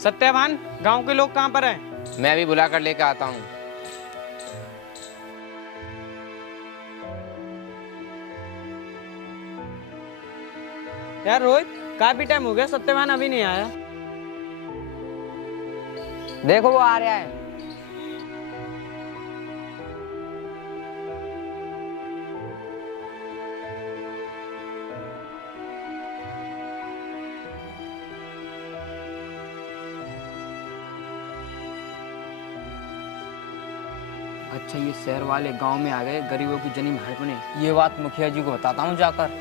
सत्यवान, गांव के लोग कहाँ पर हैं? मैं अभी बुला कर लेकर आता हूँ। यार रोहित, काफी टाइम हो गया, सत्यवान अभी नहीं आया। देखो वो आ रहा है। अच्छा, ये शहर वाले गांव में आ गए गरीबों की जनी हड़पने। ये बात मुखिया जी को बताता हूँ जाकर।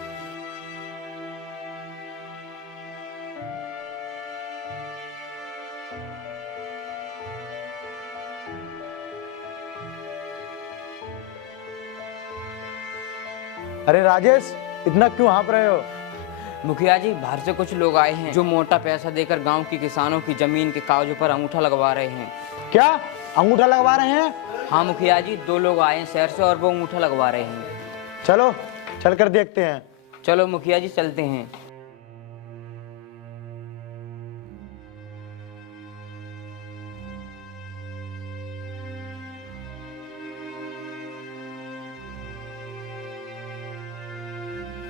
अरे राजेश, इतना क्यों हाँफ रहे हो? मुखिया जी, बाहर से कुछ लोग आए हैं जो मोटा पैसा देकर गांव की किसानों की जमीन के कागजों पर अंगूठा लगवा रहे हैं। क्या अंगूठा लगवा रहे हैं? हाँ मुखिया जी, 2 लोग आए हैं शहर से और वो अंगूठा लगवा रहे हैं। चलो चलकर देखते हैं। चलो मुखिया जी, चलते हैं।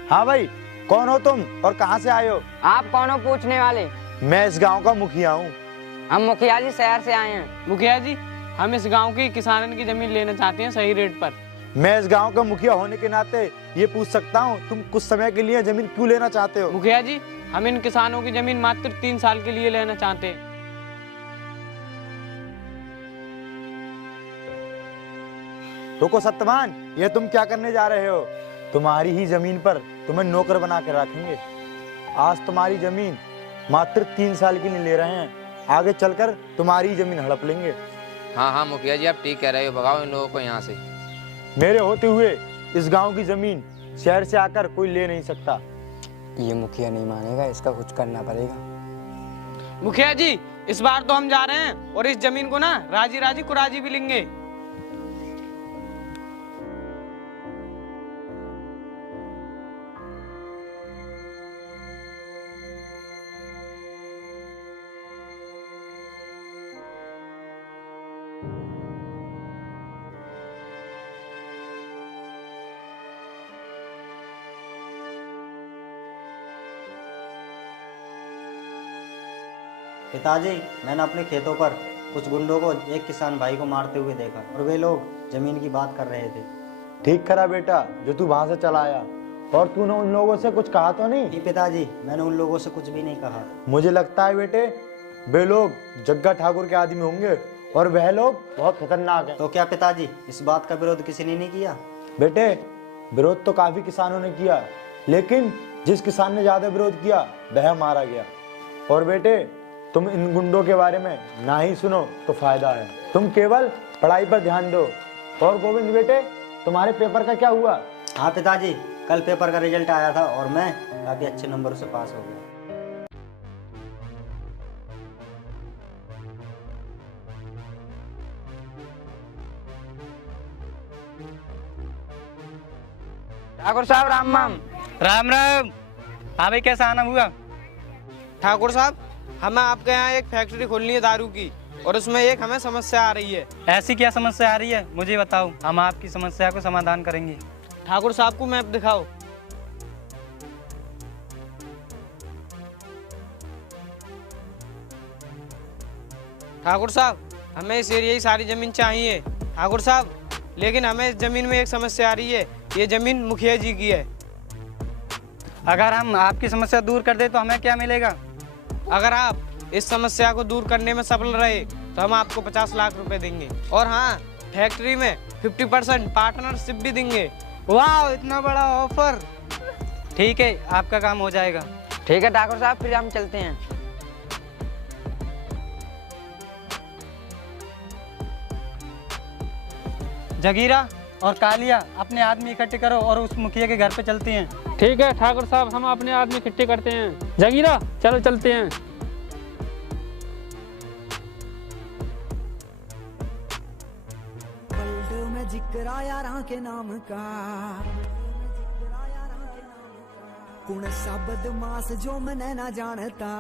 हाँ भाई, कौन हो तुम और कहाँ से आए हो? आप कौन हो पूछने वाले? मैं इस गांव का मुखिया हूँ। हम मुखिया जी शहर से आए हैं। मुखिया जी, हम इस गांव की किसानन की जमीन लेना चाहते हैं सही रेट पर। मैं इस गांव का मुखिया होने के नाते ये पूछ सकता हूँ, तुम कुछ समय के लिए जमीन क्यों लेना चाहते हो? मुखिया जी, हम इन किसानों की जमीन मात्र 3 साल के लिए लेना चाहते हैं। रुको सत्यवान, ये तुम क्या करने जा रहे हो? तुम्हारी ही जमीन पर तुम्हें नौकर बना कर रखेंगे। आज तुम्हारी जमीन मात्र 3 साल के लिए ले रहे हैं, आगे चलकर तुम्हारी जमीन हड़प लेंगे। हाँ हाँ मुखिया जी, आप ठीक कह रहे हो, भगाओ इन लोगों को यहाँ से। मेरे होते हुए इस गांव की जमीन शहर से आकर कोई ले नहीं सकता। ये मुखिया नहीं मानेगा, इसका कुछ करना पड़ेगा। मुखिया जी, इस बार तो हम जा रहे हैं और इस जमीन को ना राजी राजी कुराजी भी लेंगे। पिताजी, मैंने अपने खेतों पर कुछ गुंडों को एक किसान भाई को मारते हुए देखा और वे लोग जमीन की बात कर रहे थे। ठीक करा बेटा जो तू वहां से चला आया। और तूने उन लोगों से कुछ कहा तो नहीं? जी पिताजी, मैंने उन लोगों से कुछ भी नहीं कहा। मुझे लगता है बेटे वे लोग जग्गा ठाकुर के आदमी होंगे और वह लोग बहुत खतरनाक हैं। तो क्या पिताजी, इस बात का विरोध किसी ने नहीं किया? बेटे, विरोध तो काफी किसानों ने किया, लेकिन जिस किसान ने ज्यादा विरोध किया वह मारा गया। और बेटे, तुम इन गुंडों के बारे में ना ही सुनो तो फायदा है, तुम केवल पढ़ाई पर ध्यान दो। और गोविंद बेटे, तुम्हारे पेपर का क्या हुआ? हाँ पिताजी, कल पेपर का रिजल्ट आया था और मैं काफी अच्छे नंबरों से पास हो गया। ठाकुर साहब, राम राम। राम राम। हाँ भाई, कैसा आना हुआ? ठाकुर साहब, हमें आपके यहाँ एक फैक्ट्री खोलनी है दारू की, और उसमें एक हमें समस्या आ रही है। ऐसी क्या समस्या आ रही है, मुझे बताओ, हम आपकी समस्या को समाधान करेंगे। ठाकुर साहब को मैप दिखाओ। ठाकुर साहब, हमें इस एरिया की सारी जमीन चाहिए। ठाकुर साहब, लेकिन हमें इस जमीन में एक समस्या आ रही है, ये जमीन मुखिया जी की है। अगर हम आपकी समस्या दूर कर दे तो हमें क्या मिलेगा? अगर आप इस समस्या को दूर करने में सफल रहे तो हम आपको 50 लाख रुपए देंगे, और हाँ, फैक्ट्री में 50% पार्टनरशिप भी देंगे। वाह, इतना बड़ा ऑफर! ठीक है, आपका काम हो जाएगा। ठीक है ठाकुर साहब, फिर हम चलते हैं। जगीरा और कालिया, अपने आदमी इकट्ठे करो और उस मुखिया के घर पे चलते हैं। ठीक है ठाकुर साहब, हम अपने आदमी इकट्ठे करते हैं। जगीरा, चलो चलते हैं। में जिक्र आया राह के नाम का, कुण सा बदमाश जो मने ना जानता,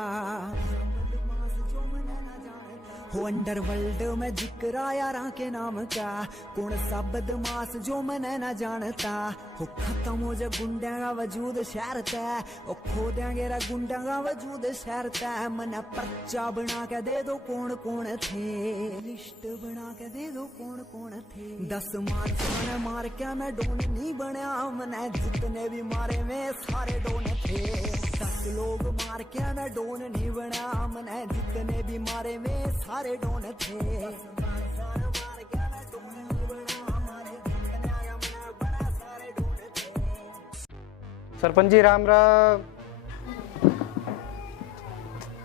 हो अंडरवर्ल्ड में जिक्र यारां के नाम का, कौन सा बदमाश जो मैंने न जानता। हो खत्म हो जा गुंडा का वजूद शहरता, ओ खो देंगे रे गुंडा का वजूद शहरता। मना पर्चा बना के दे दो कौन कौन थे, लिस्ट बना के दे दो कौन कौन थे। 10 मार के मैं डोन नहीं बनया, मैंने जितने भी मारे में सारे डोन थे। 10 लोग मार के मैं डोन नहीं बना, मैंने जितने भी मारे में सारे डोन थे। सरपंच जी राम राम।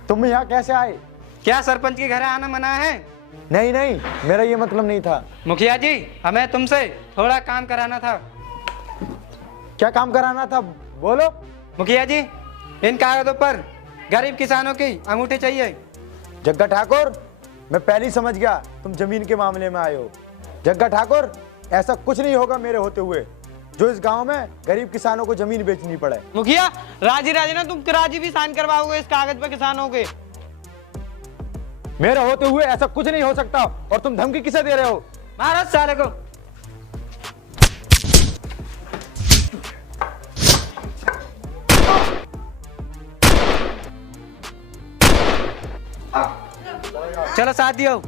तुम यहाँ कैसे आए? क्या सरपंच के घर आना मना है? नहीं नहीं, मेरा ये मतलब नहीं था। मुखिया जी, हमें तुमसे थोड़ा काम कराना था। क्या काम कराना था, बोलो। मुखिया जी, इन कागजों पर गरीब किसानों की अंगूठी चाहिए। जग्गा ठाकुर, मैं पहले ही समझ गया तुम जमीन के मामले में आए हो। जग्गा ठाकुर, ऐसा कुछ नहीं होगा मेरे होते हुए जो इस गांव में गरीब किसानों को जमीन बेचनी पड़े। मुखिया, राजी ना तुम राजी भी साइन करवाओगे इस कागज पे किसानों के? मेरे होते हुए ऐसा कुछ नहीं हो सकता। और तुम धमकी किसे दे रहे हो? महाराज साले को। चलो साथियों,